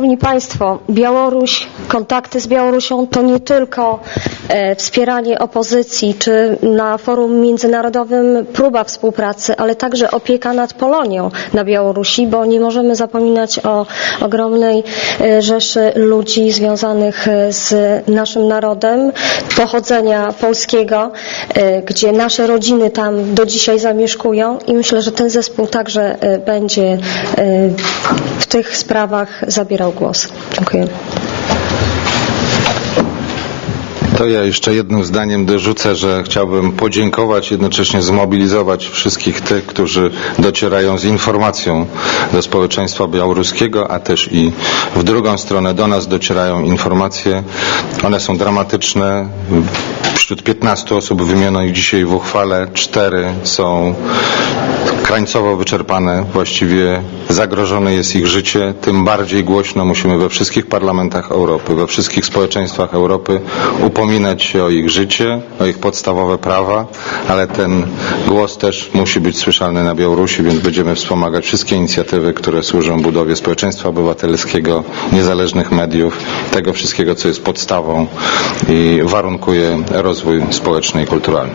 Szanowni Państwo, Białoruś, kontakty z Białorusią to nie tylko e, wspieranie opozycji, czy na forum międzynarodowym próba współpracy, ale także opieka nad Polonią na Białorusi, bo nie możemy zapominać o ogromnej e, rzeszy ludzi związanych e, z naszym narodem, pochodzenia polskiego, gdzie nasze rodziny tam do dzisiaj zamieszkują i myślę, że ten zespół także będzie w tych sprawach zabierał głos. Dziękuję. To ja jeszcze jednym zdaniem dorzucę, że chciałbym podziękować, jednocześnie zmobilizować wszystkich tych, którzy docierają z informacją do społeczeństwa białoruskiego, a też i w drugą stronę do nas docierają informacje. One są dramatyczne. Wśród 15 osób wymienionych dzisiaj w uchwale, cztery są krańcowo wyczerpane, właściwie zagrożone jest ich życie, tym bardziej głośno musimy we wszystkich parlamentach Europy, we wszystkich społeczeństwach Europy upominać się o ich życie, o ich podstawowe prawa, ale ten głos też musi być słyszalny na Białorusi, więc będziemy wspomagać wszystkie inicjatywy, które służą budowie społeczeństwa obywatelskiego, niezależnych mediów, tego wszystkiego, co jest podstawą i warunkuje rozwój społeczny i kulturalny.